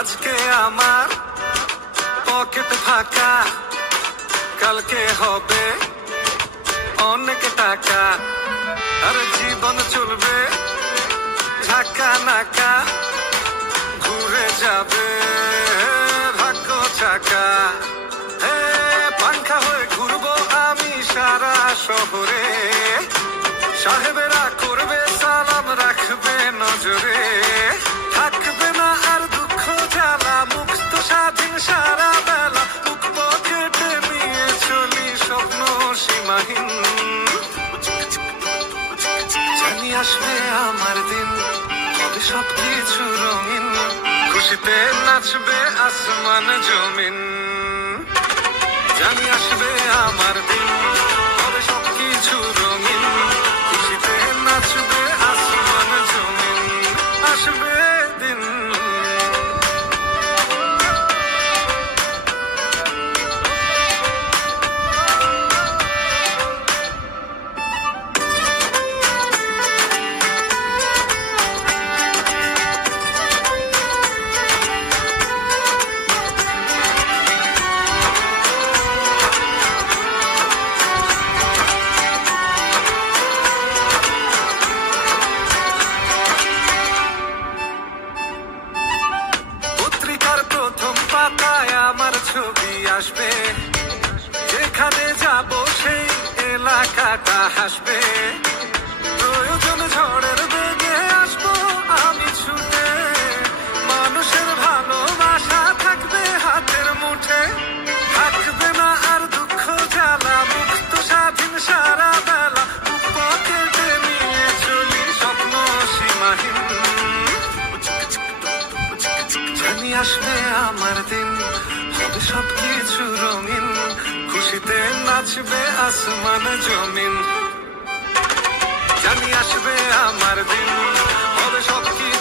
আজকে আমার পকেট ফাঁকা, কালকে হবে অনেক টাকা। আর জীবন চলবে ঝাঁকা নাকা, ঘুরে যাবে ভাগ্য চাকা। পাংখা হয়ে ঘুরবো আমি সারা শহরে, সাহেবেরা করবে সালাম রাখবে নজরে। থাকবে না আর দুঃখ জ্বালা, মুক্ত স্বাধীন সারা বেলা। বুক পকেটে নিয়ে চলি স্বপ্ন সীমাহীন। জানি আসবে আমার দিন, হবে সবকিছু রঙিন। খুশিতে নাচবে আসমান জমিন। জানি আসবে আমার দিন, হবে সবকিছু রঙিন। খুশিতে নাচবে আসমান জমিন। আসবে দিন। প্রথম পাতায় আমার ছবি আসবে, যেখানে যাব সেই এলাকাটা হাসবে। প্রয়োজন ঝড়ের বেগে আসবো আমি ছুটে, মানুষের ভালোবাসা থাকবে হাতের মুঠে। থাকবে না আর দুঃখ জ্বালা, মুক্ত স্বাধীন সারা বেলা। পকেটে নিয়ে চলি স্বপ্ন সীমাহীন। জানি আসবে আমার দিন, হবে সবকিছু রঙিন। খুশিতে নাচবে আসমান জমিন। জানি আসবে আমার দিন, হবে সবকিছু